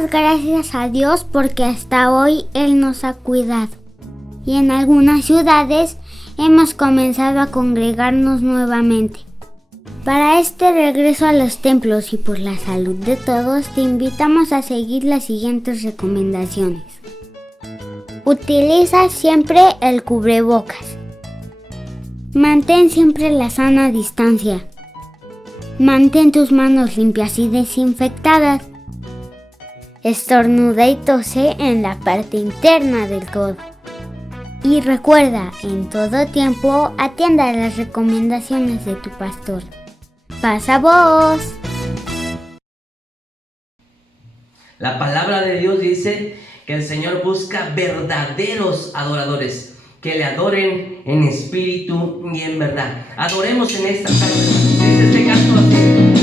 Damos gracias a Dios porque hasta hoy Él nos ha cuidado. Y en algunas ciudades hemos comenzado a congregarnos nuevamente. Para este regreso a los templos y por la salud de todos, te invitamos a seguir las siguientes recomendaciones. Utiliza siempre el cubrebocas. Mantén siempre la sana distancia. Mantén tus manos limpias y desinfectadas. Estornuda y tose en la parte interna del codo. Y recuerda, en todo tiempo, atienda a las recomendaciones de tu pastor. ¡Pasa voz! La palabra de Dios dice que el Señor busca verdaderos adoradores, que le adoren en espíritu y en verdad. Adoremos en esta tarde. Dice este canto así.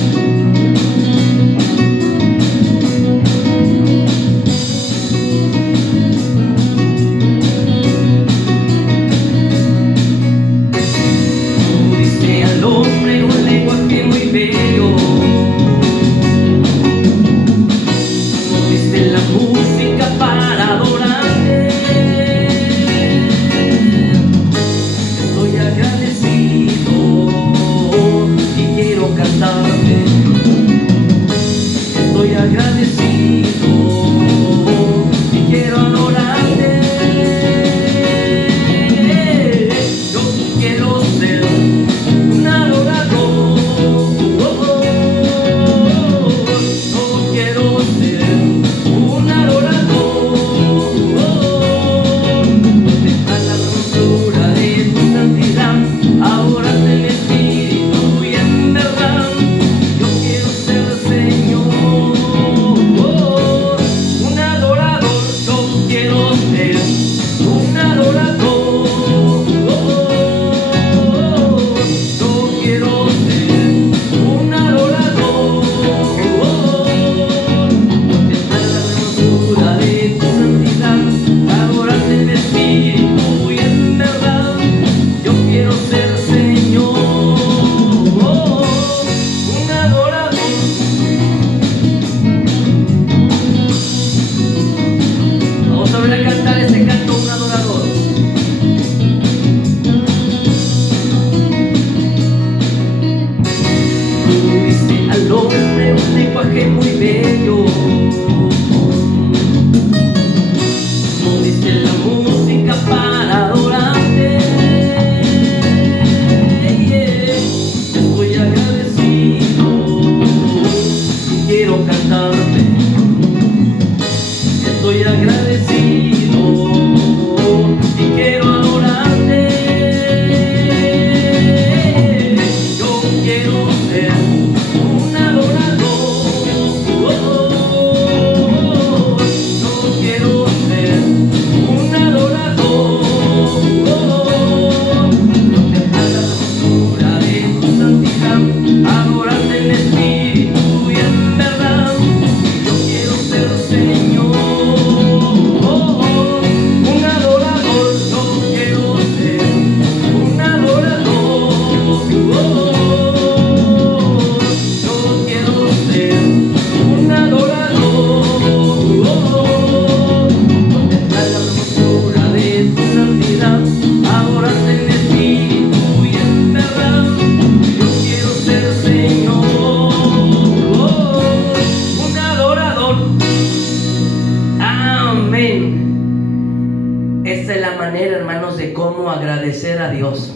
Agradecer a Dios,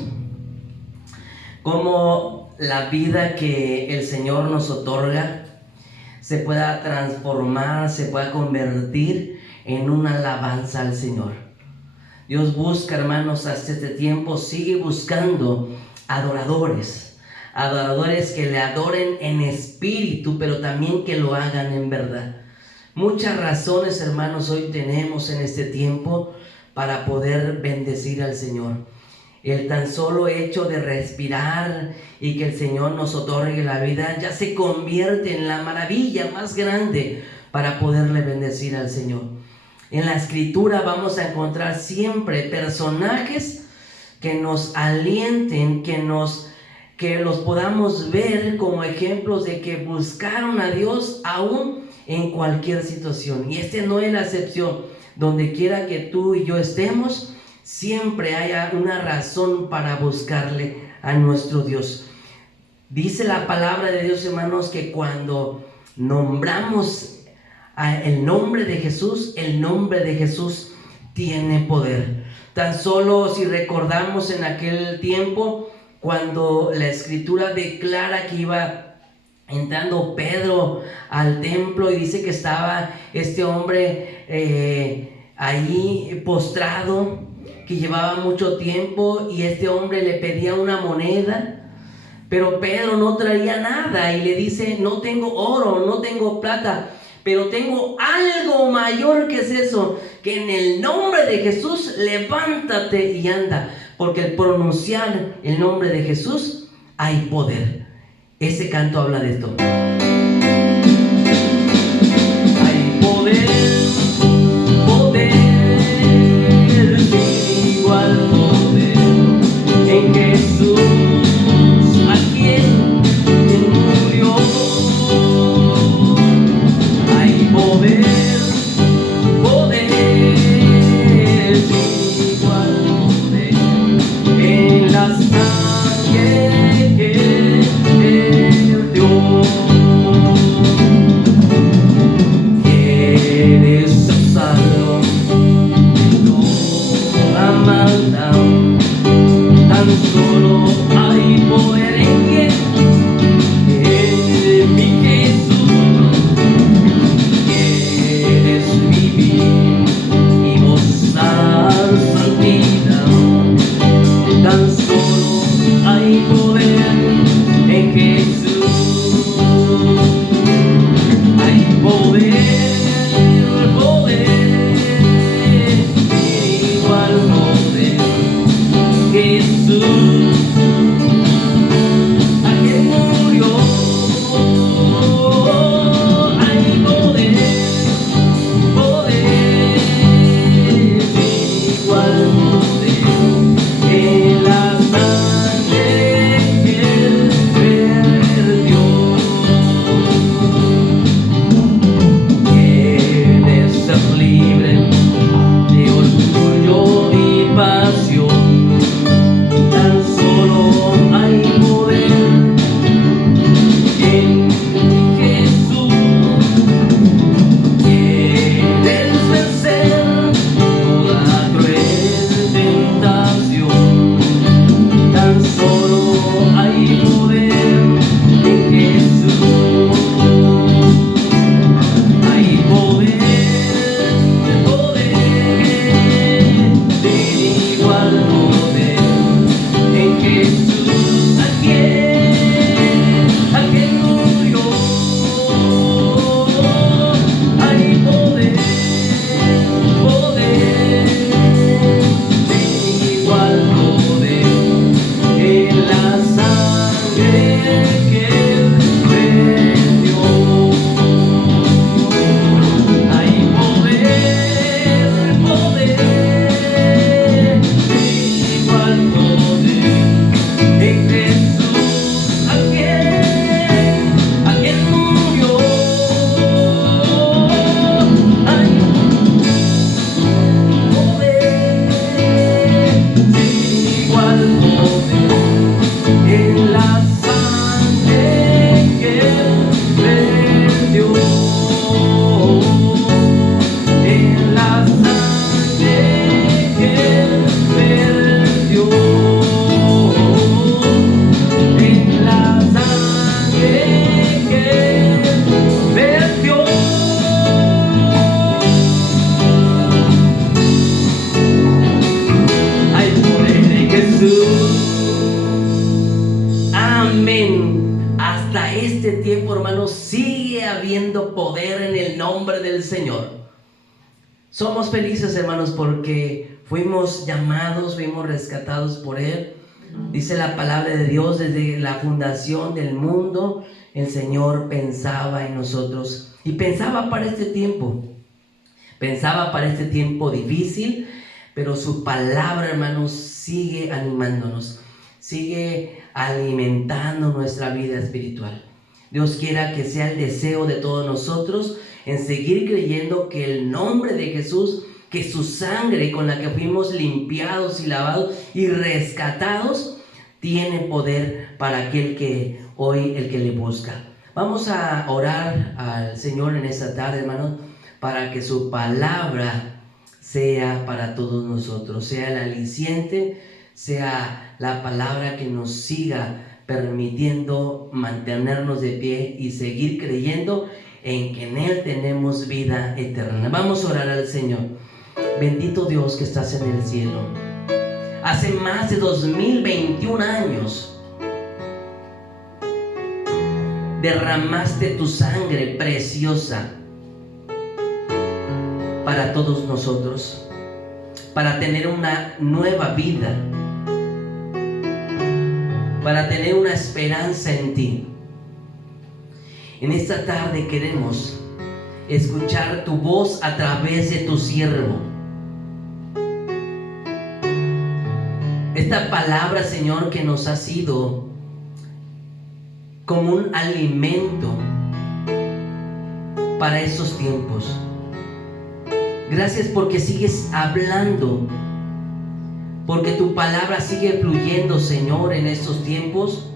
cómo la vida que el Señor nos otorga se pueda transformar, se pueda convertir en una alabanza al Señor. Dios busca, hermanos, hasta este tiempo sigue buscando adoradores que le adoren en espíritu, pero también que lo hagan en verdad. Muchas razones, hermanos, hoy tenemos en este tiempo para poder bendecir al Señor. El tan solo hecho de respirar y que el Señor nos otorgue la vida ya se convierte en la maravilla más grande para poderle bendecir al Señor. En la Escritura vamos a encontrar siempre personajes que nos alienten, que los podamos ver como ejemplos de que buscaron a Dios aún en cualquier situación. Y este no es la excepción. Donde quiera que tú y yo estemos, siempre haya una razón para buscarle a nuestro Dios. Dice la palabra de Dios, hermanos, que cuando nombramos el nombre de Jesús, el nombre de Jesús tiene poder. Tan solo si recordamos en aquel tiempo, cuando la escritura declara que iba entrando Pedro al templo y dice que estaba este hombre ahí postrado, que llevaba mucho tiempo, y este hombre le pedía una moneda. Pero Pedro no traía nada y le dice: no tengo oro, no tengo plata, pero tengo algo mayor que es eso, que en el nombre de Jesús levántate y anda, porque al pronunciar el nombre de Jesús hay poder. Ese canto habla de esto. Hay poder, poder, igual poder en Jesús. Poder en el nombre del Señor. Somos felices, hermanos, porque fuimos llamados, fuimos rescatados por Él. Dice la palabra de Dios: desde la fundación del mundo, el Señor pensaba en nosotros, y pensaba para este tiempo. Pensaba para este tiempo difícil, pero su palabra, hermanos, sigue animándonos, sigue alimentando nuestra vida espiritual. Dios quiera que sea el deseo de todos nosotros en seguir creyendo que el nombre de Jesús, que su sangre con la que fuimos limpiados y lavados y rescatados, tiene poder para aquel que hoy, el que le busca. Vamos a orar al Señor en esta tarde, hermanos, para que su palabra sea para todos nosotros, sea el aliciente, sea la palabra que nos siga permitiendo mantenernos de pie y seguir creyendo en que en Él tenemos vida eterna. Vamos a orar al Señor. Bendito Dios que estás en el cielo. Hace más de 2021 años derramaste tu sangre preciosa para todos nosotros, para tener una nueva vida, para tener una esperanza en ti. En esta tarde queremos escuchar tu voz a través de tu siervo. Esta palabra, Señor, que nos ha sido como un alimento para estos tiempos. Gracias porque sigues hablando, porque tu palabra sigue fluyendo, Señor, en estos tiempos,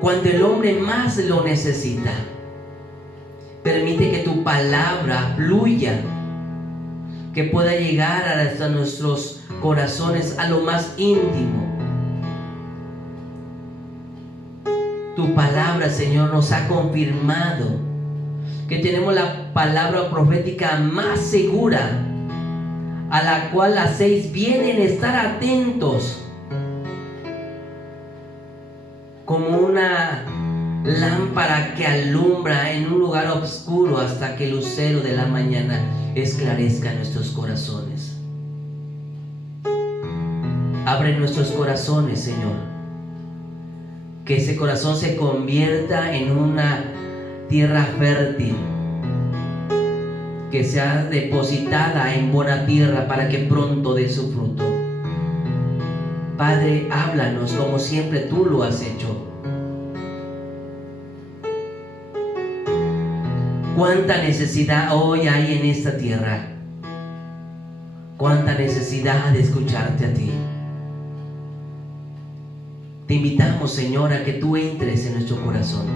cuando el hombre más lo necesita. Permite que tu palabra fluya, que pueda llegar hasta nuestros corazones, a lo más íntimo. Tu palabra, Señor, nos ha confirmado que tenemos la palabra profética más segura, a la cual hacéis bien en estar atentos, como una lámpara que alumbra en un lugar oscuro hasta que el lucero de la mañana esclarezca nuestros corazones. Abre nuestros corazones, Señor, que ese corazón se convierta en una tierra fértil, que sea depositada en buena tierra para que pronto dé su fruto. Padre, háblanos como siempre tú lo has hecho. Cuánta necesidad hoy hay en esta tierra, cuánta necesidad de escucharte a ti. Te invitamos, Señor, a que tú entres en nuestro corazón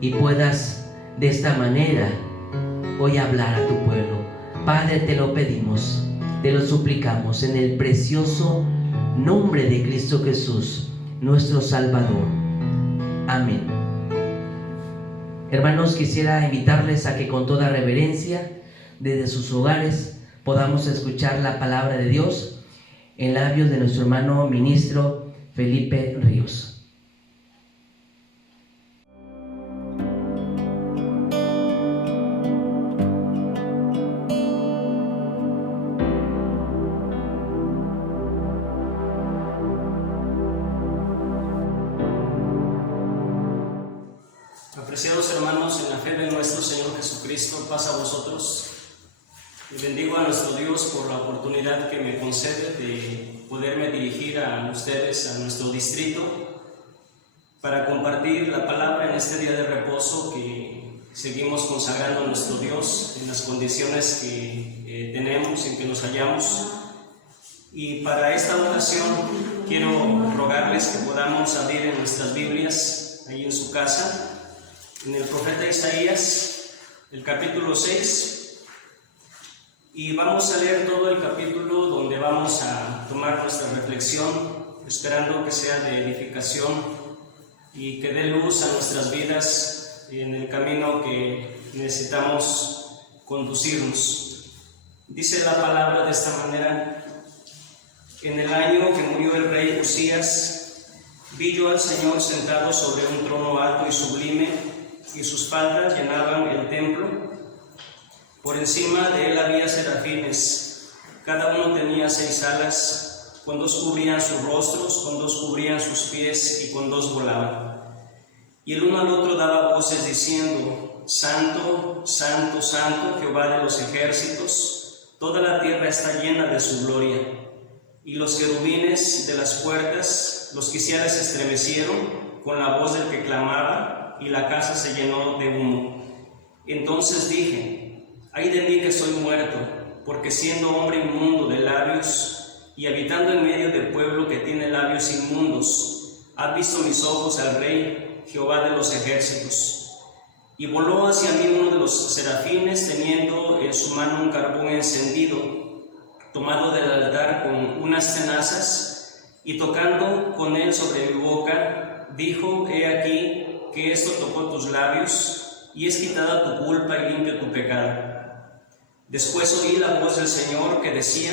y puedas de esta manera hoy hablar a tu pueblo. Padre, te lo pedimos, te lo suplicamos en el precioso nombre de Cristo Jesús, nuestro Salvador. Amén. Hermanos, quisiera invitarles a que con toda reverencia, desde sus hogares, podamos escuchar la palabra de Dios en labios de nuestro hermano ministro Felipe Ríos. Apreciados hermanos, en la fe de nuestro Señor Jesucristo, paz a vosotros. Y bendigo a nuestro Dios por la oportunidad que me concede de poderme dirigir a ustedes, a nuestro distrito, para compartir la palabra en este día de reposo que seguimos consagrando a nuestro Dios en las condiciones que tenemos, en que nos hallamos. Y para esta ocasión quiero rogarles que podamos abrir en nuestras Biblias, ahí en su casa, en el profeta Isaías, el capítulo 6, y vamos a leer todo el capítulo, donde vamos a tomar nuestra reflexión, esperando que sea de edificación y que dé luz a nuestras vidas en el camino que necesitamos conducirnos. Dice la palabra de esta manera: en el año que murió el rey Usías, vi yo al Señor sentado sobre un trono alto y sublime, y sus faldas llenaban el templo. Por encima de él había serafines, cada uno tenía 6 alas, con 2 cubrían sus rostros, con 2 cubrían sus pies y con 2 volaban. Y el uno al otro daba voces diciendo: Santo, Santo, Santo, Jehová de los ejércitos, toda la tierra está llena de su gloria. Y los querubines de las puertas, los quiciales se estremecieron con la voz del que clamaba, y la casa se llenó de humo. Entonces dije: ay de mí que soy muerto, porque siendo hombre inmundo de labios y habitando en medio del pueblo que tiene labios inmundos, han visto mis ojos al Rey, Jehová de los ejércitos. Y voló hacia mí uno de los serafines, teniendo en su mano un carbón encendido, tomado del altar con unas tenazas, y tocando con él sobre mi boca, dijo: he aquí que esto tocó tus labios, y es quitada tu culpa y limpio tu pecado. Después oí la voz del Señor que decía: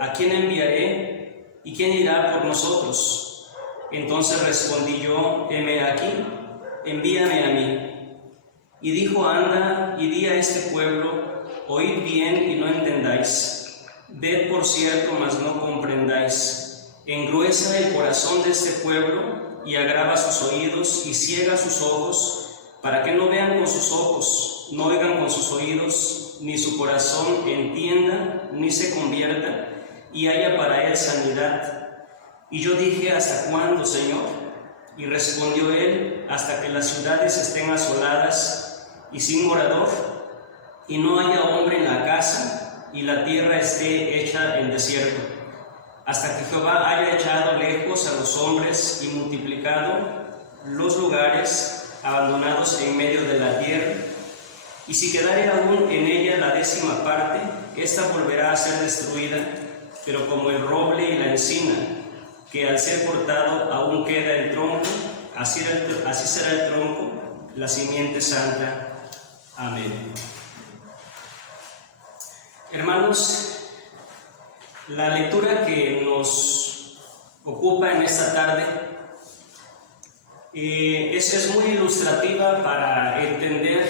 ¿a quién enviaré? ¿Y quién irá por nosotros? Entonces respondí yo: heme aquí, envíame a mí. Y dijo: anda y di a este pueblo: oíd bien y no entendáis, ved por cierto, mas no comprendáis. Engruesa el corazón de este pueblo y agrava sus oídos y ciega sus ojos, para que no vean con sus ojos, no oigan con sus oídos, ni su corazón entienda, ni se convierta, y haya para él sanidad. Y yo dije: ¿hasta cuándo, Señor? Y respondió él: hasta que las ciudades estén asoladas y sin morador, y no haya hombre en la casa, y la tierra esté hecha en desierto, hasta que Jehová haya echado lejos a los hombres y multiplicado los lugares abandonados en medio de la tierra. Y si quedare aún en ella la 10ª parte, ésta volverá a ser destruida, pero como el roble y la encina, que al ser cortado aún queda el tronco, así será el tronco, la simiente santa. Amén. Hermanos, la lectura que nos ocupa en esta tarde es muy ilustrativa para entender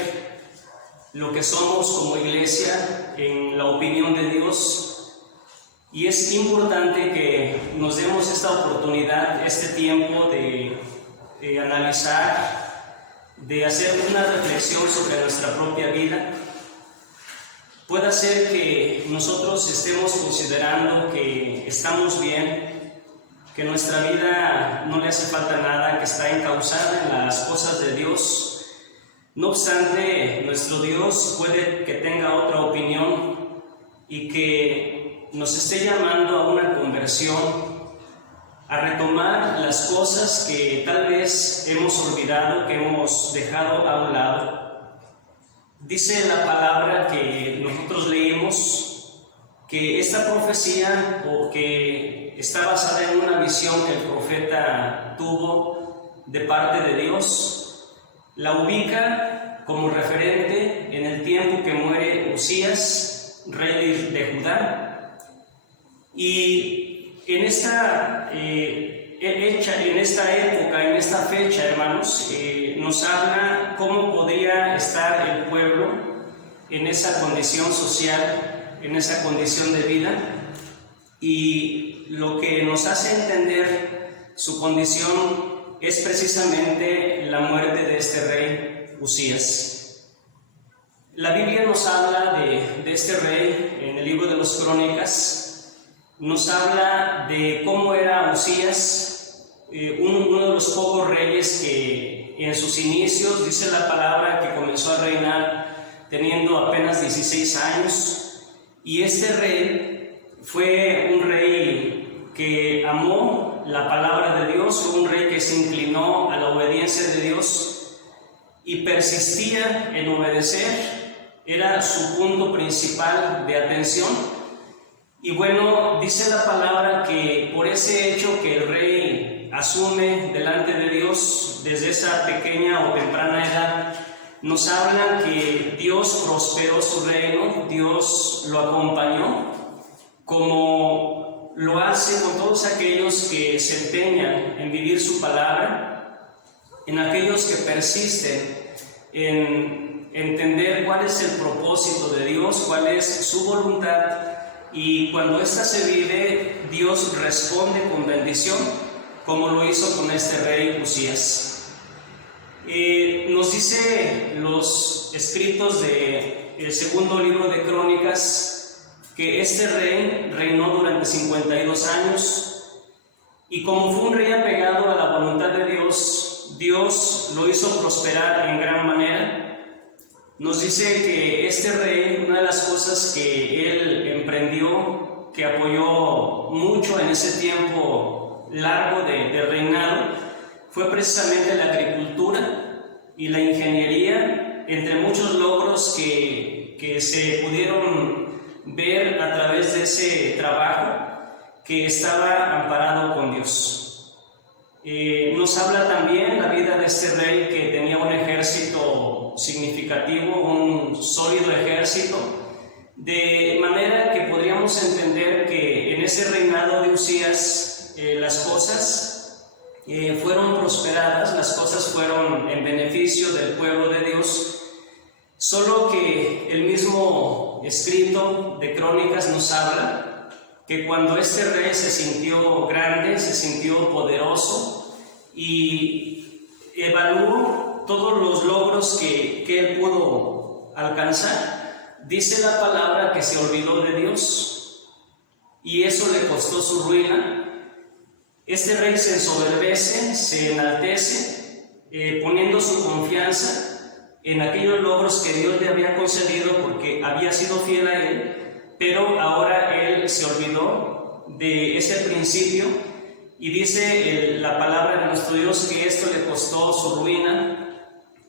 lo que somos como iglesia en la opinión de Dios, y es importante que nos demos esta oportunidad, este tiempo de analizar, de hacer una reflexión sobre nuestra propia vida. Puede ser que nosotros estemos considerando que estamos bien, que nuestra vida no le hace falta nada, que está encauzada en las cosas de Dios. No obstante, nuestro Dios puede que tenga otra opinión y que nos esté llamando a una conversión, a retomar las cosas que tal vez hemos olvidado, que hemos dejado a un lado. Dice la palabra que nosotros leímos que esta profecía, o que está basada en una visión que el profeta tuvo de parte de Dios, la ubica como referente en el tiempo que muere Usías, rey de Judá. Y en esta época, en esta fecha, hermanos, nos habla cómo podría estar el pueblo en esa condición social, en esa condición de vida, y lo que nos hace entender su condición es precisamente la muerte de este rey Usías. La Biblia nos habla de este rey en el libro de las Crónicas. Nos habla de cómo era Usías, uno de los pocos reyes que en sus inicios, dice la palabra, que comenzó a reinar teniendo apenas 16 años. Y este rey fue un rey que amó la palabra de Dios, fue un rey que se inclinó a la obediencia de Dios y persistía en obedecer, era su punto principal de atención. Y bueno, dice la palabra que por ese hecho que el rey asume delante de Dios desde esa pequeña o temprana edad, nos habla que Dios prosperó su reino, Dios lo acompañó, como lo hace con todos aquellos que se empeñan en vivir su palabra, en aquellos que persisten en entender cuál es el propósito de Dios, cuál es su voluntad. Y cuando ésta se vive, Dios responde con bendición, como lo hizo con este rey Usías. Nos dice los escritos del segundo libro de Crónicas que este rey reinó durante 52 años, y como fue un rey apegado a la voluntad de Dios, Dios lo hizo prosperar en gran manera. nos dice que este rey, una de las cosas que él emprendió, que apoyó mucho en ese tiempo largo de reinado, fue precisamente la agricultura y la ingeniería, entre muchos logros que se pudieron ver a través de ese trabajo que estaba amparado con Dios. Nos habla también la vida de este rey, que tenía un ejército significativo, un sólido ejército, de manera que podríamos entender que en ese reinado de Usías las cosas fueron prosperadas, las cosas fueron en beneficio del pueblo de Dios, solo que el mismo escrito de Crónicas nos habla que cuando este rey se sintió grande, se sintió poderoso y evaluó todos los logros que él pudo alcanzar, dice la palabra que se olvidó de Dios y eso le costó su ruina. Este rey se ensoberbece, se enaltece, poniendo su confianza en aquellos logros que Dios le había concedido porque había sido fiel a él, pero ahora él se olvidó de ese principio y dice la palabra de nuestro Dios que esto le costó su ruina.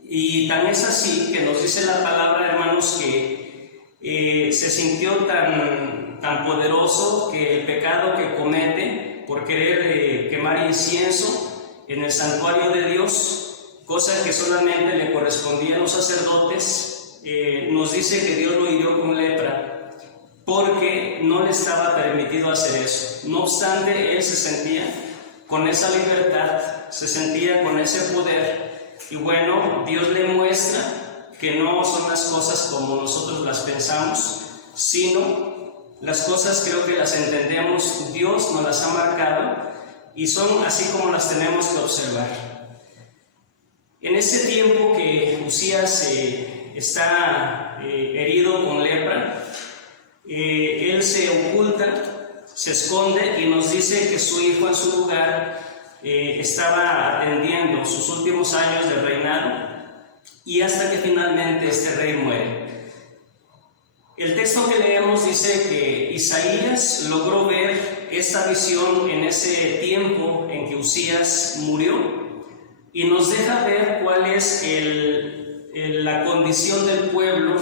Y tan es así que nos dice la palabra, hermanos, que se sintió tan poderoso que el pecado que comete por querer quemar incienso en el santuario de Dios, cosa que solamente le correspondía a los sacerdotes, nos dice que Dios lo hirió con lepra, porque no le estaba permitido hacer eso. No obstante, él se sentía con esa libertad, se sentía con ese poder, y bueno, Dios le muestra que no son las cosas como nosotros las pensamos, sino las cosas creo que las entendemos, Dios nos las ha marcado y son así como las tenemos que observar. En ese tiempo que Usías está herido con lepra, él se oculta, se esconde y nos dice que su hijo en su lugar estaba atendiendo sus últimos años de reinado y hasta que finalmente este rey muere. El texto que leemos dice que Isaías logró ver esta visión en ese tiempo en que Usías murió y nos deja ver cuál es la condición del pueblo,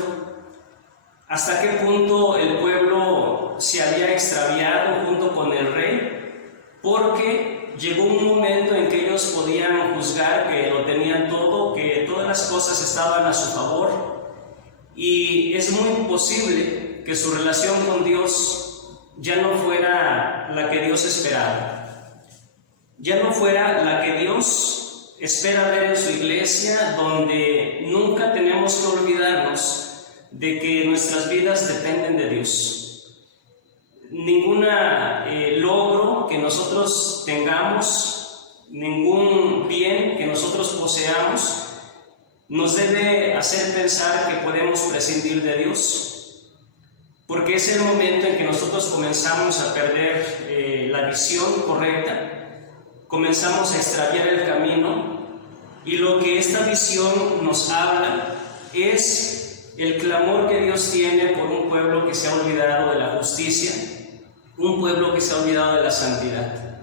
hasta qué punto el pueblo se había extraviado junto con el rey, porque llegó un momento en que ellos podían juzgar que lo tenían todo, que todas las cosas estaban a su favor, y es muy posible que su relación con Dios ya no fuera la que Dios esperaba, ya no fuera la que Dios espera ver en su iglesia, donde nunca tenemos que olvidarnos de que nuestras vidas dependen de Dios. Ningún logro que nosotros tengamos, ningún bien que nosotros poseamos, nos debe hacer pensar que podemos prescindir de Dios, porque es el momento en que nosotros comenzamos a perder la visión correcta, comenzamos a extraviar el camino, y lo que esta visión nos habla es el clamor que Dios tiene por un pueblo que se ha olvidado de la justicia, un pueblo que se ha olvidado de la santidad.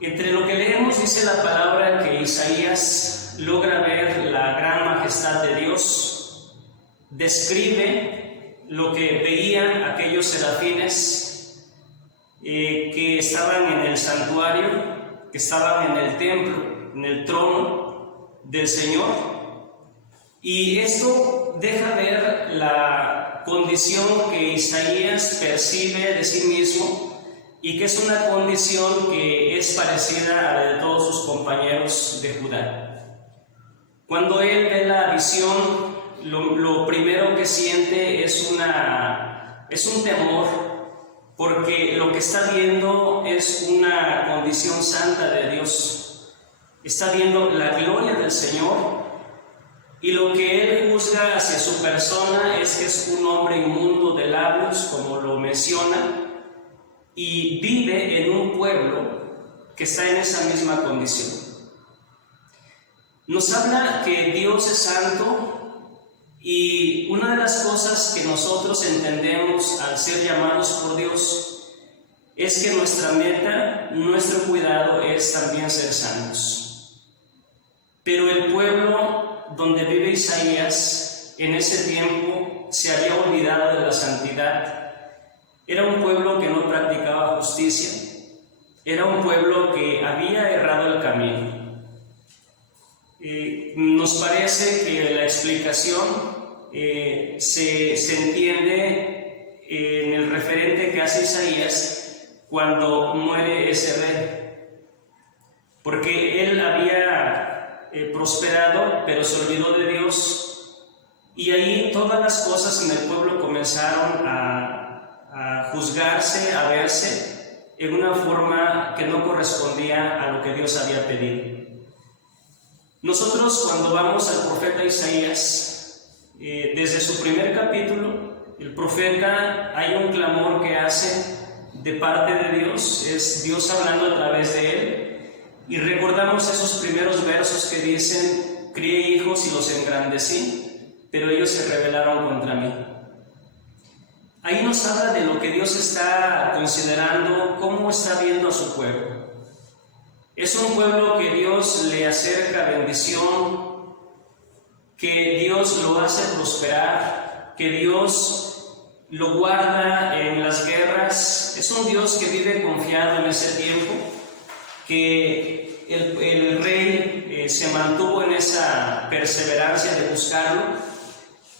Entre lo que leemos dice la palabra que Isaías logra ver la gran majestad de Dios, describe lo que veían aquellos serafines que estaban en el santuario, que estaban en el templo, en el trono del Señor, y esto deja ver la condición que Isaías percibe de sí mismo y que es una condición que es parecida a la de todos sus compañeros de Judá. Cuando él ve la visión, lo primero que siente es un temor, porque lo que está viendo es una condición santa de Dios. Está viendo la gloria del Señor, y lo que él juzga hacia su persona es que es un hombre inmundo de labios, como lo menciona, y vive en un pueblo que está en esa misma condición. Nos habla que Dios es santo, y una de las cosas que nosotros entendemos al ser llamados por Dios es que nuestra meta, nuestro cuidado es también ser santos. Pero el pueblo donde vive Isaías en ese tiempo se había olvidado de la santidad. Era un pueblo que no practicaba justicia, era un pueblo que había errado el camino. Nos parece que la explicación se entiende en el referente que hace Isaías cuando muere ese rey, porque él había prosperado, pero se olvidó de Dios, y ahí todas las cosas en el pueblo comenzaron a juzgarse, a verse en una forma que no correspondía a lo que Dios había pedido. Nosotros, cuando vamos al profeta Isaías, desde su primer capítulo, el profeta, hay un clamor que hace de parte de Dios, es Dios hablando a través de él, y recordamos esos primeros versos que dicen: crié hijos y los engrandecí, pero ellos se rebelaron contra mí. Ahí nos habla de lo que Dios está considerando, cómo está viendo a su pueblo. Es un pueblo que Dios le acerca bendición, que Dios lo hace prosperar, que Dios lo guarda en las guerras. Es un Dios que vive confiado en ese tiempo, que el rey se mantuvo en esa perseverancia de buscarlo,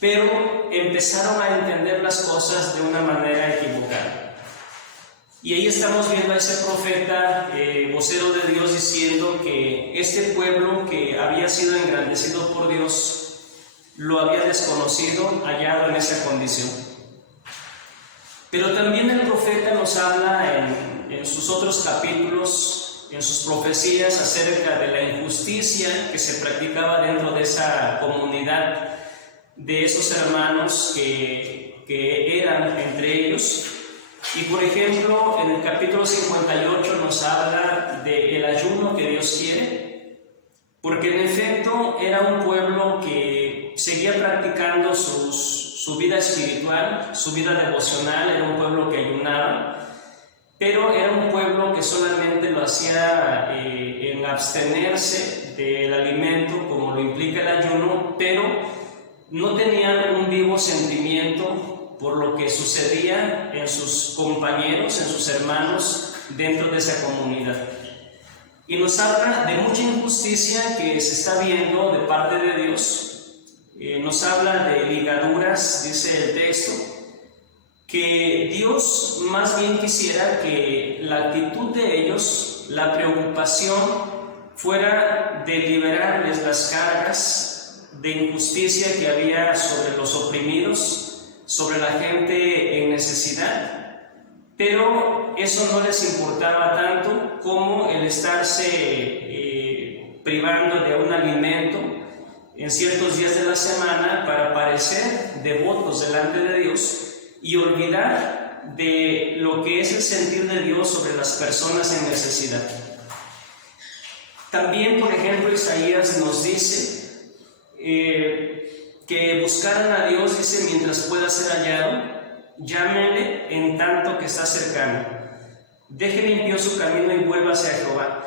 pero empezaron a entender las cosas de una manera equivocada. Y ahí estamos viendo a ese profeta, vocero de Dios, diciendo que este pueblo que había sido engrandecido por Dios lo había desconocido, hallado en esa condición. Pero también el profeta nos habla en sus otros capítulos, en sus profecías, acerca de la injusticia que se practicaba dentro de esa comunidad, de esos hermanos que eran entre ellos. Y por ejemplo, en el capítulo 58 nos habla del ayuno que Dios quiere, porque en efecto era un pueblo que seguía practicando su vida espiritual, su vida devocional. Era un pueblo que ayunaba, pero era un pueblo que solamente lo hacía en abstenerse del alimento, como lo implica el ayuno, pero no tenían un vivo sentimiento por lo que sucedía en sus compañeros, en sus hermanos dentro de esa comunidad. Y nos habla de mucha injusticia que se está viendo de parte de Dios. Nos habla de ligaduras, dice el texto, que Dios más bien quisiera que la actitud de ellos, la preocupación, fuera de liberarles las cargas de injusticia que había sobre los oprimidos, sobre la gente en necesidad, pero eso no les importaba tanto como el estarse privando de un alimento en ciertos días de la semana para parecer devotos delante de Dios y olvidar de lo que es el sentir de Dios sobre las personas en necesidad. También, por ejemplo, Isaías nos dice que buscaran a Dios, dice, mientras pueda ser hallado, llámenle en tanto que está cercano, deje limpio su camino y vuelva hacia Jehová.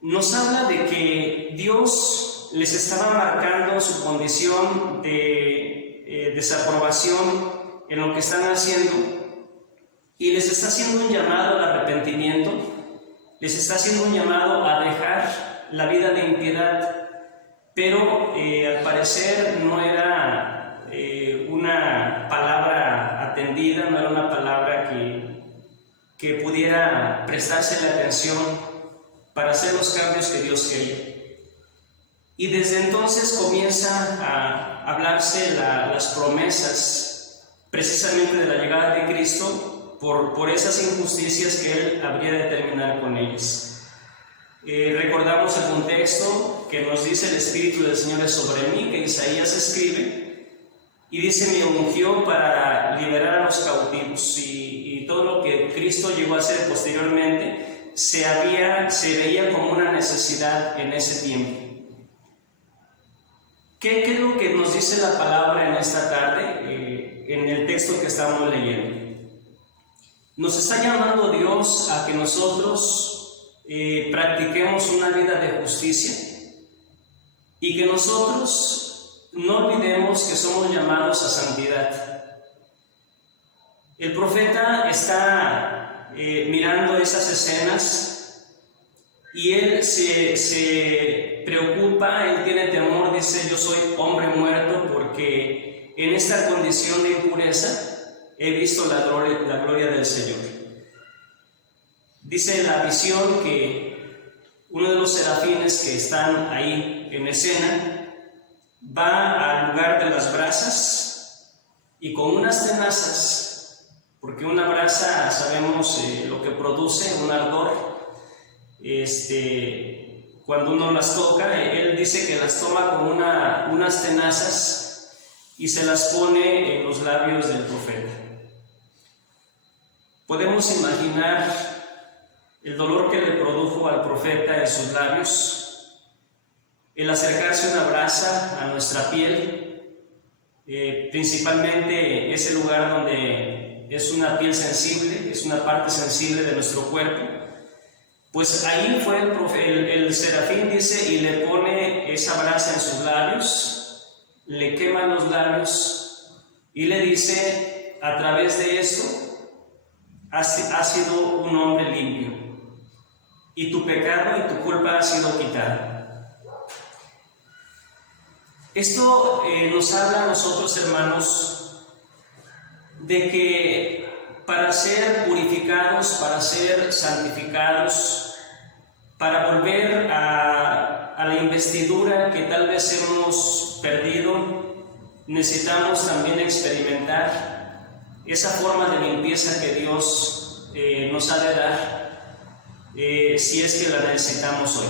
Nos habla de que Dios les estaba marcando su condición de desaprobación en lo que están haciendo, y les está haciendo un llamado al arrepentimiento, les está haciendo un llamado a dejar la vida de impiedad. Pero al parecer no era una palabra atendida, no era una palabra que pudiera prestarse la atención para hacer los cambios que Dios quería. Y desde entonces comienza a hablarse las promesas precisamente de la llegada de Cristo por esas injusticias que Él habría de terminar con ellas. Recordamos el contexto que nos dice: el Espíritu del Señor es sobre mí, que Isaías escribe, y dice: me ungió para liberar a los cautivos. Y todo lo que Cristo llegó a hacer posteriormente se veía como una necesidad en ese tiempo. ¿Qué creo que nos dice la palabra en esta tarde, en el texto que estamos leyendo? Nos está llamando Dios a que nosotros practiquemos una vida de justicia y que nosotros no olvidemos que somos llamados a santidad. El profeta está mirando esas escenas y él se preocupa, él tiene temor, dice: yo soy hombre muerto porque en esta condición de impureza he visto la gloria del Señor. Dice la visión que uno de los serafines que están ahí en escena va al lugar de las brasas y con unas tenazas, porque una brasa sabemos lo que produce, un ardor. Cuando uno las toca, él dice que las toma con unas tenazas y se las pone en los labios del profeta. Podemos imaginar el dolor que le produjo al profeta en sus labios, el acercarse una brasa a nuestra piel, principalmente ese lugar donde es una piel sensible, es una parte sensible de nuestro cuerpo. Pues ahí fue el serafín, dice, y le pone esa brasa en sus labios, le quema los labios y le dice: a través de esto has sido un hombre limpio y tu pecado y tu culpa ha sido quitada. Esto nos habla a nosotros, hermanos, de que para ser purificados, para ser santificados, para volver a la investidura que tal vez hemos perdido, necesitamos también experimentar esa forma de limpieza que Dios nos ha de dar, si es que la necesitamos hoy.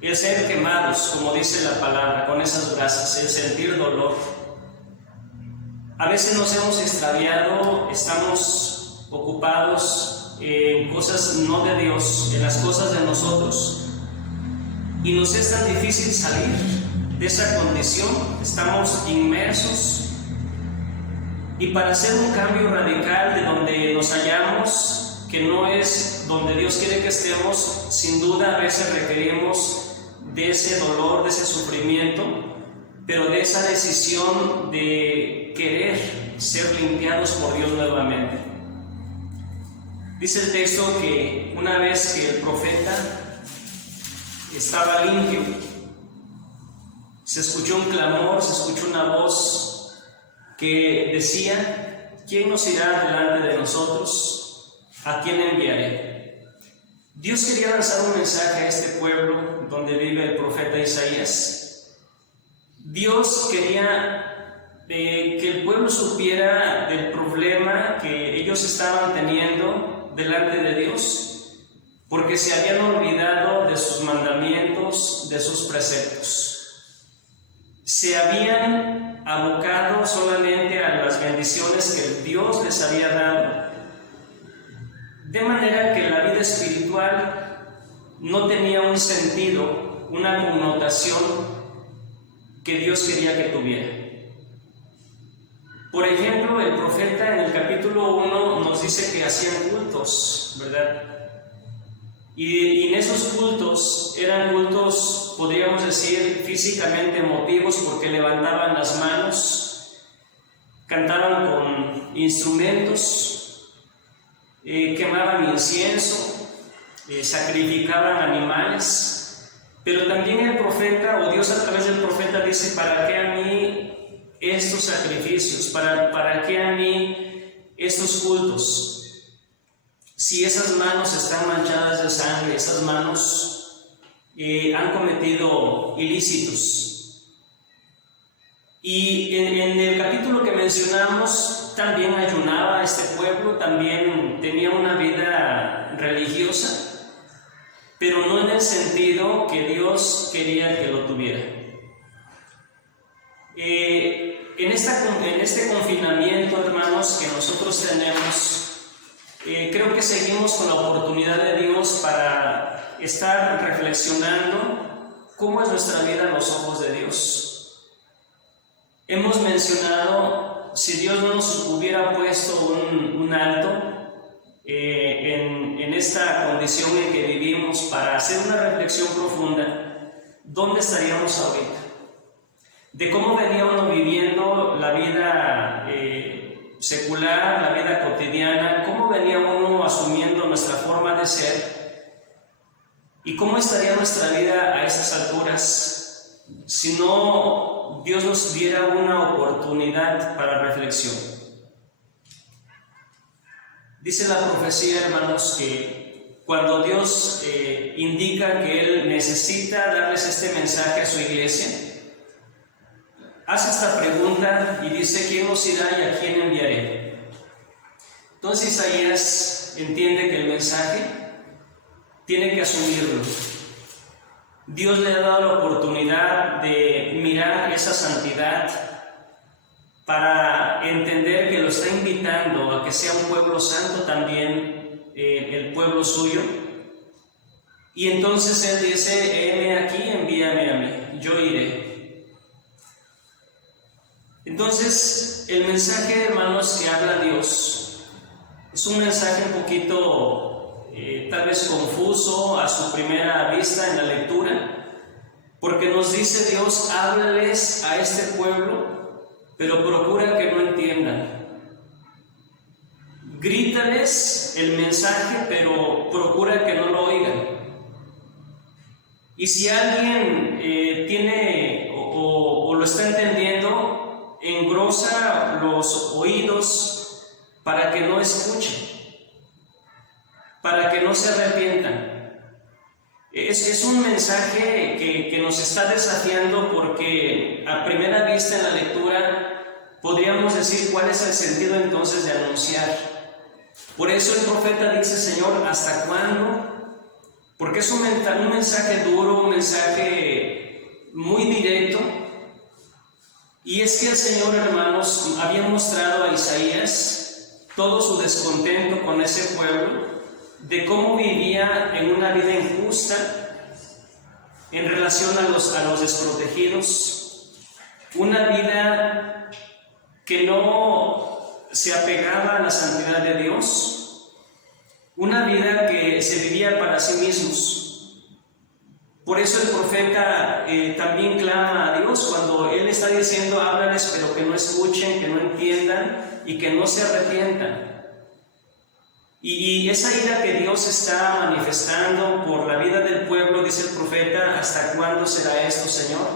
El ser quemados, como dice la palabra, con esas brasas, el sentir dolor. A veces nos hemos extraviado, estamos ocupados en cosas no de Dios, en las cosas de nosotros, y nos es tan difícil salir de esa condición, estamos inmersos, y para hacer un cambio radical de donde nos hallamos, que no es donde Dios quiere que estemos, sin duda a veces requerimos de ese dolor, de ese sufrimiento, pero de esa decisión de querer ser limpiados por Dios nuevamente. Dice el texto que una vez que el profeta estaba limpio, se escuchó un clamor, se escuchó una voz que decía: ¿quién nos irá delante de nosotros? ¿A quién enviaré? Dios quería lanzar un mensaje a este pueblo donde vive el profeta Isaías. Dios quería que el pueblo supiera del problema que ellos estaban teniendo delante de Dios, porque se habían olvidado de sus mandamientos, de sus preceptos. Se habían abocado solamente a las bendiciones que Dios les había dado, de manera que la vida espiritual no tenía un sentido, una connotación que Dios quería que tuviera. Por ejemplo, el profeta en el capítulo 1 nos dice que hacían cultos, ¿verdad? Y en esos cultos eran cultos, podríamos decir, físicamente emotivos, porque levantaban las manos, cantaban con instrumentos, quemaban incienso, sacrificaban animales. Pero también el profeta, o Dios a través del profeta, dice: ¿para qué a mí estos sacrificios? ¿Para qué a mí estos cultos? Si esas manos están manchadas de sangre, esas manos han cometido ilícitos. Y en el capítulo que mencionamos, también ayunaba este pueblo, también tenía una vida religiosa, pero no en el sentido que Dios quería que lo tuviera. En este confinamiento, hermanos, que nosotros tenemos, creo que seguimos con la oportunidad de Dios para estar reflexionando ¿cómo es nuestra vida a los ojos de Dios? Hemos mencionado, si Dios no nos hubiera puesto un alto en esta condición en que vivimos para hacer una reflexión profunda, ¿dónde estaríamos ahorita? De cómo venía uno viviendo la vida secular, la vida cotidiana, cómo venía uno asumiendo nuestra forma de ser y cómo estaría nuestra vida a estas alturas si no Dios nos diera una oportunidad para reflexión. Dice la profecía, hermanos, que cuando Dios indica que Él necesita darles este mensaje a su iglesia, hace esta pregunta y dice: ¿quién nos irá y a quién enviaré? Entonces Isaías entiende que el mensaje tiene que asumirlo. Dios le ha dado la oportunidad de mirar esa santidad para entender que lo está invitando a que sea un pueblo santo también, el pueblo suyo. Y entonces Él dice: heme aquí, envíame a mí, yo iré. Entonces, el mensaje, hermanos, que habla Dios es un mensaje un poquito, tal vez confuso a su primera vista en la lectura, porque nos dice Dios: háblales a este pueblo, pero procura que no entiendan. Grítales el mensaje, pero procura que no lo oigan. Y si alguien tiene o lo está entendiendo, engrosa los oídos para que no escuchen, para que no se arrepientan. Es un mensaje que nos está desafiando, porque a primera vista en la lectura podríamos decir: ¿cuál es el sentido entonces de anunciar? Por eso el profeta dice: Señor, ¿hasta cuándo? Porque es un mensaje duro, un mensaje muy directo. Y es que el Señor, hermanos, había mostrado a Isaías todo su descontento con ese pueblo, de cómo vivía en una vida injusta en relación a los desprotegidos, una vida que no se apegaba a la santidad de Dios, una vida que se vivía para sí mismos. Por eso el profeta también clama a Dios cuando él está diciendo: háblales, pero que no escuchen, que no entiendan y que no se arrepientan. Y esa ira que Dios está manifestando por la vida del pueblo, dice el profeta: ¿hasta cuándo será esto, Señor?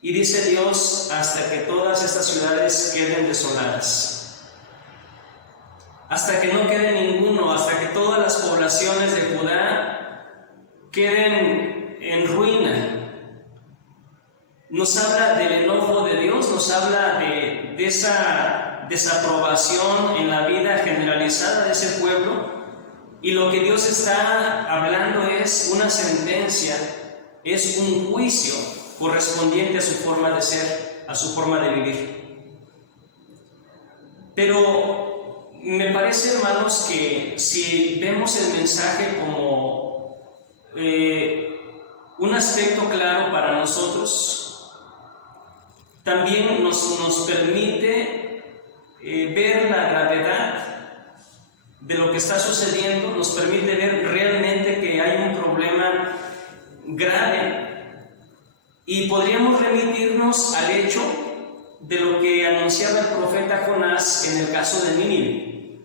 Y dice Dios: hasta que todas estas ciudades queden desoladas, hasta que no quede ninguno, hasta que todas las poblaciones de Judá queden en ruina. Nos habla del enojo de Dios, nos habla de esa desaprobación en la vida generalizada de ese pueblo, y lo que Dios está hablando es una sentencia, es un juicio correspondiente a su forma de ser, a su forma de vivir. Pero me parece, hermanos, que si vemos el mensaje como un aspecto claro para nosotros, también nos permite ver la gravedad de lo que está sucediendo, nos permite ver realmente que hay un problema grave, y podríamos remitirnos al hecho de lo que anunciaba el profeta Jonás en el caso de Nínive.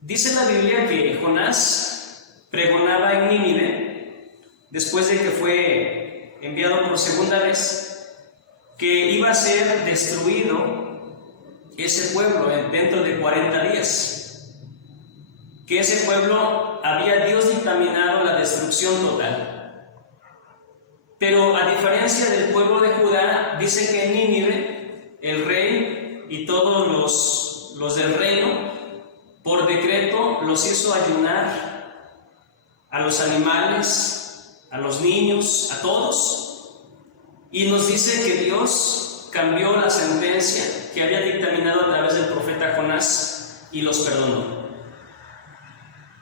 Dice la Biblia que Jonás pregonaba en Nínive, después de que fue enviado por segunda vez, que iba a ser destruido ese pueblo dentro de 40 días, que ese pueblo había Dios dictaminado la destrucción total. Pero a diferencia del pueblo de Judá, dice que en Nínive el rey y todos los del reino, por decreto, los hizo ayunar a los animales, a los niños, a todos. Y nos dice que Dios cambió la sentencia que había dictaminado a través del profeta Jonás y los perdonó.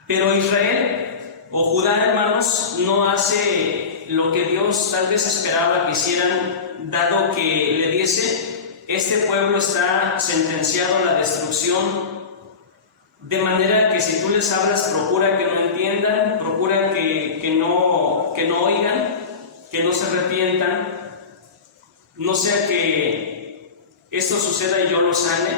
Pero Israel o Judá, hermanos, no hace lo que Dios tal vez esperaba que hicieran, dado que le dice, este pueblo está sentenciado a la destrucción, de manera que si tú les hablas, procura que no entiendan, procura que no oigan, que no se arrepientan, no sea que esto suceda y yo los sane,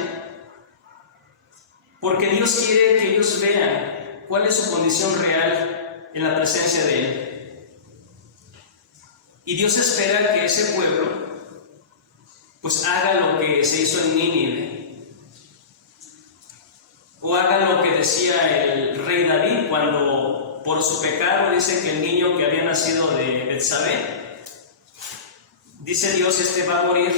porque Dios quiere que ellos vean cuál es su condición real en la presencia de Él. Y Dios espera que ese pueblo pues haga lo que se hizo en Nínive, o haga lo que decía el rey David cuando por su pecado dice que el niño que había nacido de Betsabé, dice Dios, este va a morir.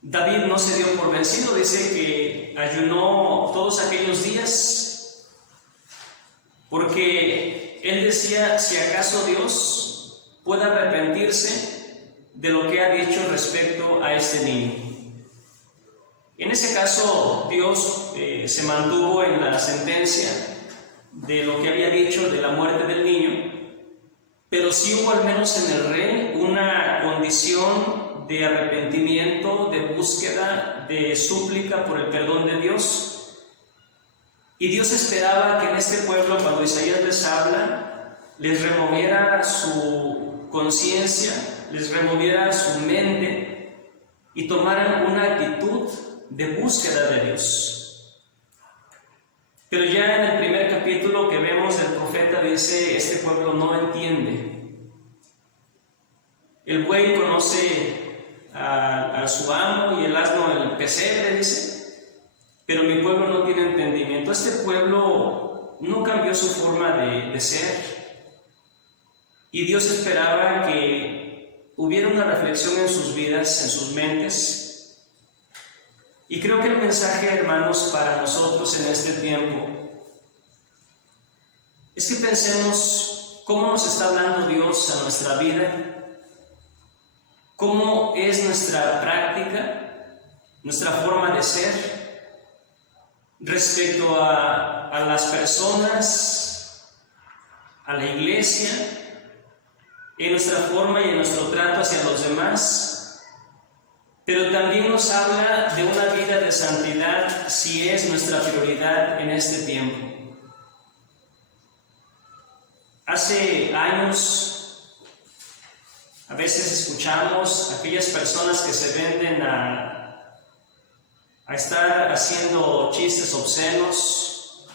David no se dio por vencido, dice que ayunó todos aquellos días, porque él decía, si acaso Dios puede arrepentirse de lo que ha dicho respecto a este niño. En ese caso, Dios se mantuvo en la sentencia de lo que había dicho de la muerte del niño, pero sí hubo al menos en el rey una condición de arrepentimiento, de búsqueda, de súplica por el perdón de Dios. Y Dios esperaba que en este pueblo, cuando Isaías les habla, les removiera su conciencia, les removiera su mente y tomaran una actitud de búsqueda de Dios. Pero ya en el primer capítulo que vemos, el profeta dice, este pueblo no entiende. El buey conoce a su amo y el asno el pesebre, dice, pero mi pueblo no tiene entendimiento. Este pueblo no cambió su forma de ser, y Dios esperaba que hubiera una reflexión en sus vidas, en sus mentes. Y creo que el mensaje, hermanos, para nosotros en este tiempo es que pensemos cómo nos está hablando Dios a nuestra vida, cómo es nuestra práctica, nuestra forma de ser respecto a las personas, a la iglesia, en nuestra forma y en nuestro trato hacia los demás. Pero también nos habla de una vida de santidad, si es nuestra prioridad en este tiempo. Hace años, a veces escuchamos aquellas personas que se venden a estar haciendo chistes obscenos,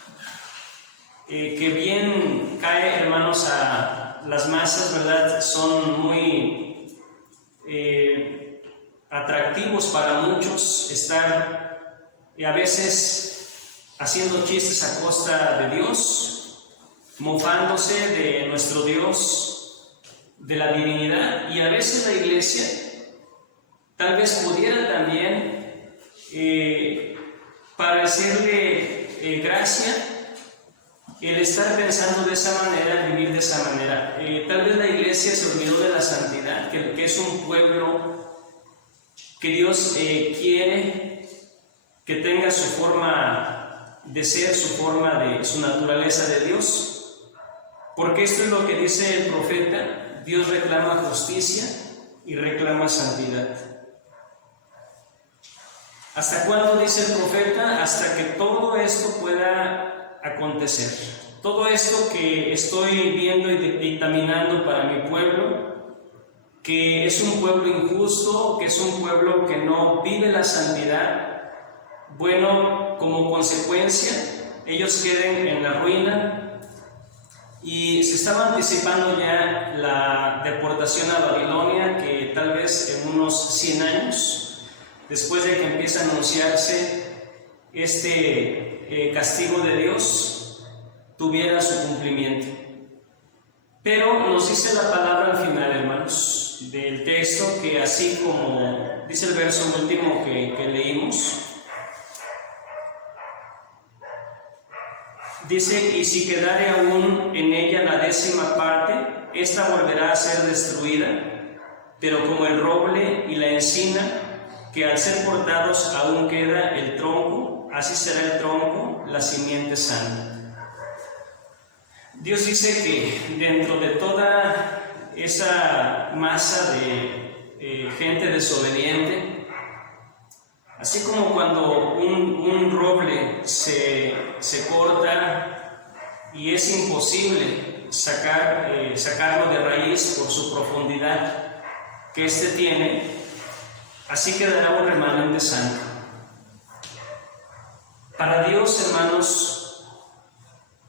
que bien cae, hermanos, a las masas, ¿verdad? Son muy atractivos para muchos estar a veces haciendo chistes a costa de Dios, mofándose de nuestro Dios, de la divinidad, y a veces la iglesia tal vez pudiera también parecerle gracia el estar pensando de esa manera, vivir de esa manera. Tal vez la iglesia se olvidó de la santidad, que es un pueblo que Dios quiere que tenga su forma de ser, su naturaleza de Dios, porque esto es lo que dice el profeta: Dios reclama justicia y reclama santidad. ¿Hasta cuándo, dice el profeta? Hasta que todo esto pueda acontecer. Todo esto que estoy viendo y dictaminando para mi pueblo, que es un pueblo injusto, que es un pueblo que no vive la santidad, bueno, como consecuencia, ellos queden en la ruina, y se estaba anticipando ya la deportación a Babilonia, que tal vez en unos 100 años, después de que empiece a anunciarse este castigo de Dios, tuviera su cumplimiento. Pero nos dice la palabra al final, hermanos, del texto, que así como dice el verso último que leímos, dice: y si quedare aún en ella la 10ª parte, esta volverá a ser destruida, pero como el roble y la encina, que al ser cortados aún queda el tronco, así será el tronco, la simiente sana. Dios dice que dentro de toda esa masa de gente desobediente, así como cuando un roble se corta y es imposible sacarlo de raíz por su profundidad que éste tiene, así quedará un remanente santo. Para Dios, hermanos,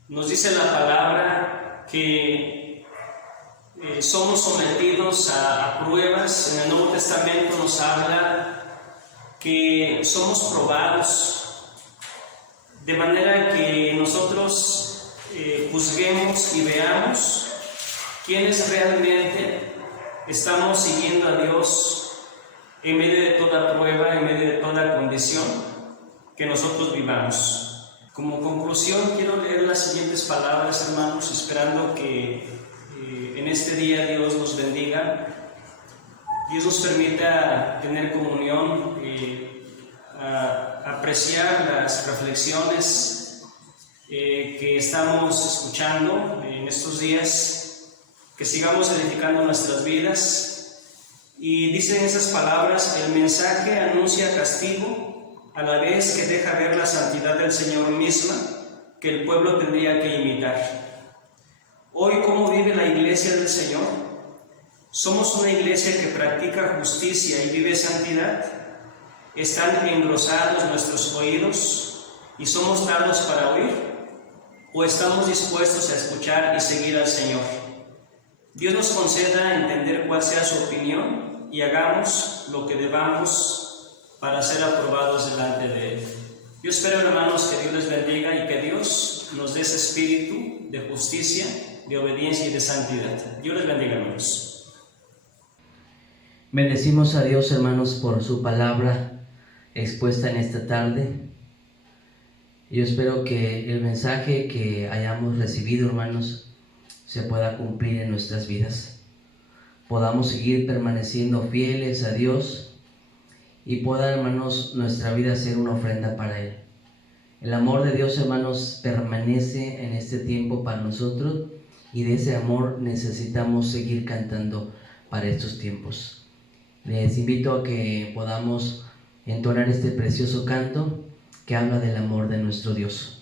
nos dice la palabra que somos sometidos a pruebas. En el Nuevo Testamento nos habla que somos probados, de manera que nosotros juzguemos y veamos quiénes realmente estamos siguiendo a Dios en medio de toda prueba, en medio de toda condición que nosotros vivamos. Como conclusión, quiero leer las siguientes palabras, hermanos, esperando que en este día Dios nos bendiga, Dios nos permita tener comunión, apreciar las reflexiones que estamos escuchando en estos días, que sigamos edificando nuestras vidas. Y dicen esas palabras: el mensaje anuncia castigo, a la vez que deja ver la santidad del Señor misma, que el pueblo tendría que imitar. Hoy, ¿cómo vive la iglesia del Señor? ¿Somos una iglesia que practica justicia y vive santidad? ¿Están engrosados nuestros oídos y somos tardos para oír? ¿O estamos dispuestos a escuchar y seguir al Señor? Dios nos conceda entender cuál sea su opinión y hagamos lo que debamos para ser aprobados delante de Él. Yo espero, hermanos, que Dios les bendiga y que Dios nos dé ese espíritu de justicia, de obediencia y de santidad. Dios les bendiga, hermanos. Bendecimos a Dios, hermanos, por su palabra expuesta en esta tarde. Yo espero que el mensaje que hayamos recibido, hermanos, se pueda cumplir en nuestras vidas. Podamos seguir permaneciendo fieles a Dios y pueda, hermanos, nuestra vida ser una ofrenda para Él. El amor de Dios, hermanos, permanece en este tiempo para nosotros, y de ese amor necesitamos seguir cantando para estos tiempos. Les invito a que podamos entonar este precioso canto que habla del amor de nuestro Dios.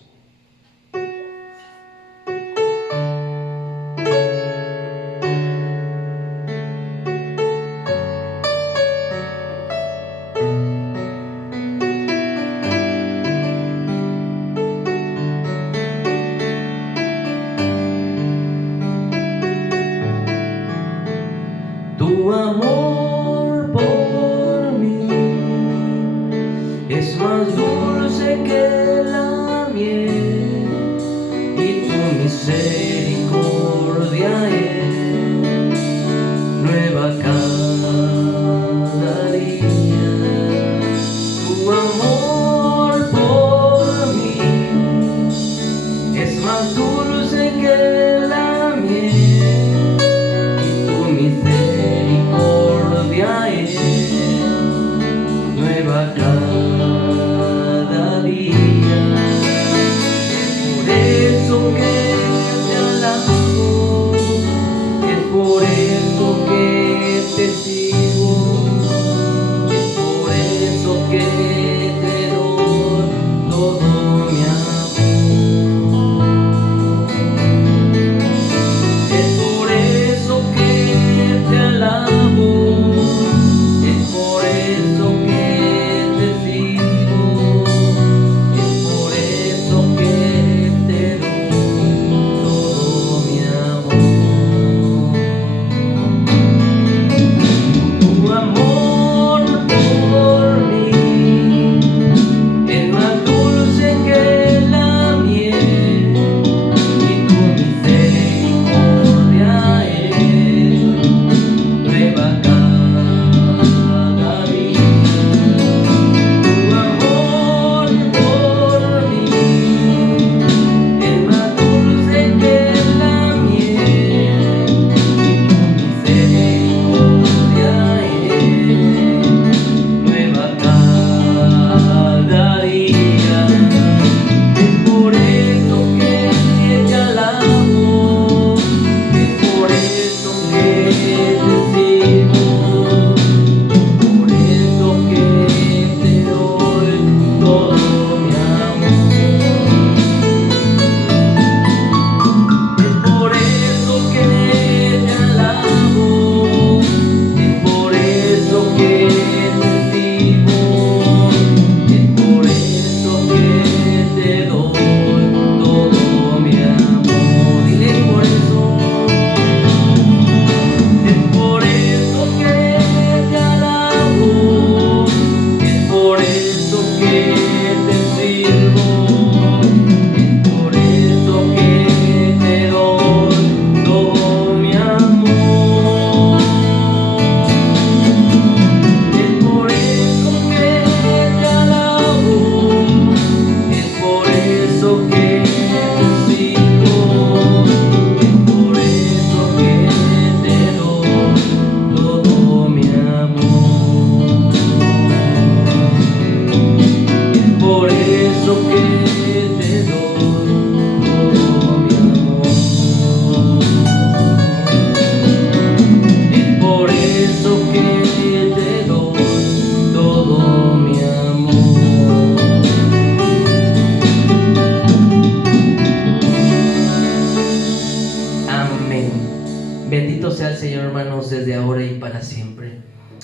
Tu amor por mí es más dulce que la miel.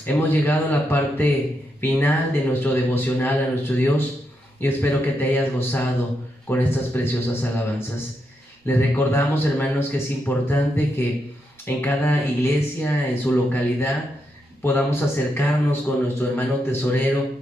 Hemos llegado a la parte final de nuestro devocional a nuestro Dios y espero que te hayas gozado con estas preciosas alabanzas. Les recordamos, hermanos, que es importante que en cada iglesia, en su localidad, podamos acercarnos con nuestro hermano tesorero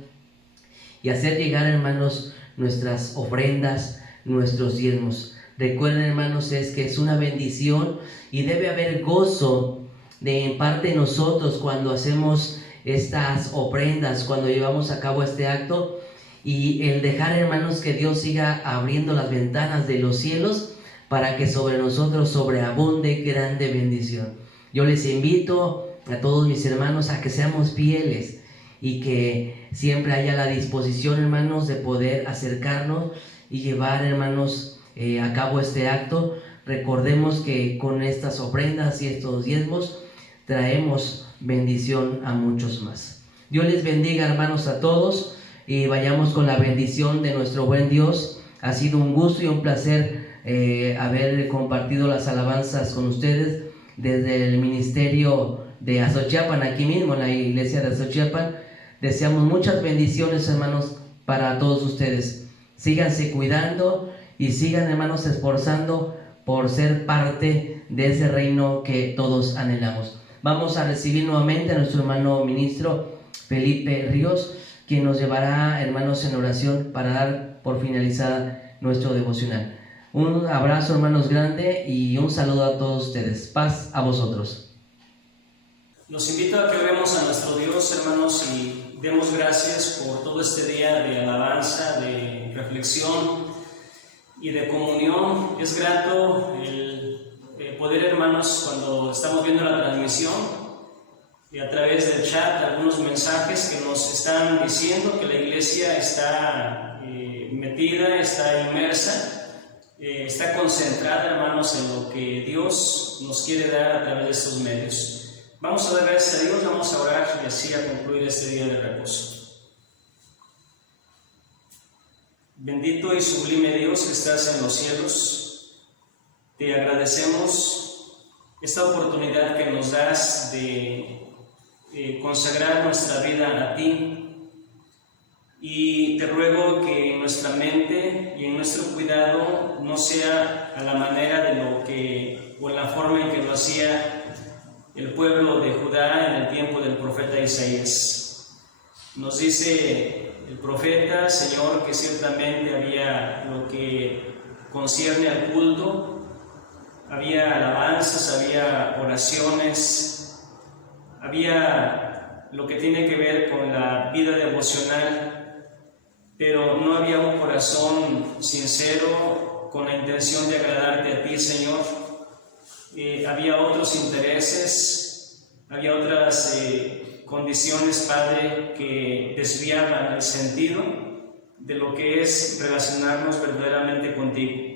y hacer llegar, hermanos, nuestras ofrendas, nuestros diezmos. Recuerden, hermanos, que es una bendición y debe haber gozo en parte de nosotros cuando hacemos estas ofrendas, cuando llevamos a cabo este acto, y el dejar, hermanos, que Dios siga abriendo las ventanas de los cielos para que sobre nosotros sobreabunde grande bendición. Yo les invito a todos mis hermanos a que seamos fieles y que siempre haya la disposición, hermanos, de poder acercarnos y llevar, hermanos, a cabo este acto. Recordemos que con estas ofrendas y estos diezmos traemos bendición a muchos más. Dios les bendiga, hermanos, a todos, y vayamos con la bendición de nuestro buen Dios. Ha sido un gusto y un placer haber compartido las alabanzas con ustedes desde el ministerio de Azochiapan, aquí mismo en la iglesia de Azochiapan. Deseamos muchas bendiciones, hermanos, para todos ustedes. Síganse cuidando y sigan, hermanos, esforzando por ser parte de ese reino que todos anhelamos. Vamos a recibir nuevamente a nuestro hermano ministro Felipe Ríos, quien nos llevará, hermanos, en oración para dar por finalizada nuestro devocional. Un abrazo, hermanos, grande, y un saludo a todos ustedes. Paz a vosotros. Los invito a que oremos a nuestro Dios, hermanos, y demos gracias por todo este día de alabanza, de reflexión y de comunión. Es grato el poder, hermanos, cuando estamos viendo la transmisión y a través del chat, algunos mensajes que nos están diciendo que la iglesia está metida, está inmersa, está concentrada, hermanos, en lo que Dios nos quiere dar a través de estos medios. Vamos a dar gracias a Dios, vamos a orar y así a concluir este día de reposo. Bendito y sublime Dios que estás en los cielos, te agradecemos esta oportunidad que nos das de consagrar nuestra vida a ti, y te ruego que en nuestra mente y en nuestro cuidado no sea a la manera de lo que, o en la forma en que lo hacía el pueblo de Judá en el tiempo del profeta Isaías. Nos dice el profeta, Señor, que ciertamente había lo que concierne al culto, había alabanzas, había oraciones, había lo que tiene que ver con la vida devocional, pero no había un corazón sincero con la intención de agradarte a ti, Señor. Había otros intereses, había otras condiciones, Padre, que desviaban el sentido de lo que es relacionarnos verdaderamente contigo.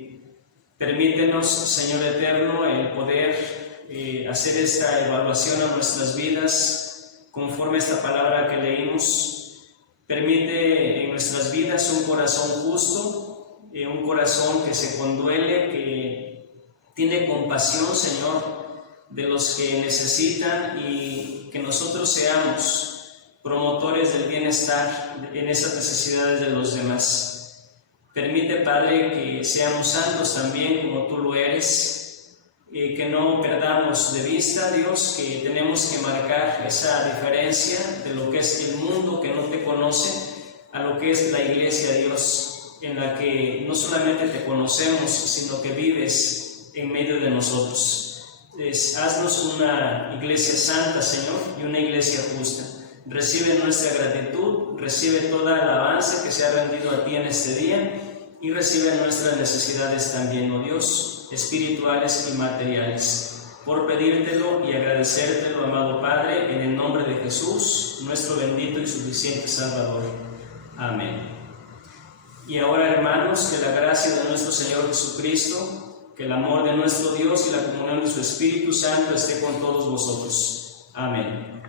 Permítenos, Señor eterno, el poder hacer esta evaluación a nuestras vidas conforme a esta palabra que leímos. Permite en nuestras vidas un corazón justo, un corazón que se conduele, que tiene compasión, Señor, de los que necesitan, y que nosotros seamos promotores del bienestar en esas necesidades de los demás. Permite, Padre, que seamos santos también como tú lo eres, que no perdamos de vista, Dios, que tenemos que marcar esa diferencia de lo que es el mundo que no te conoce a lo que es la iglesia, Dios, en la que no solamente te conocemos, sino que vives en medio de nosotros. Haznos una iglesia santa, Señor, y una iglesia justa. Recibe nuestra gratitud, recibe toda alabanza que se ha rendido a ti en este día, y recibe nuestras necesidades también, oh Dios, espirituales y materiales, por pedírtelo y agradecértelo, amado Padre, en el nombre de Jesús, nuestro bendito y suficiente Salvador. Amén. Y ahora, hermanos, que la gracia de nuestro Señor Jesucristo, que el amor de nuestro Dios y la comunión de su Espíritu Santo esté con todos vosotros. Amén.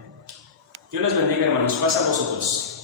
Dios les bendiga, hermanos. Paz a vosotros.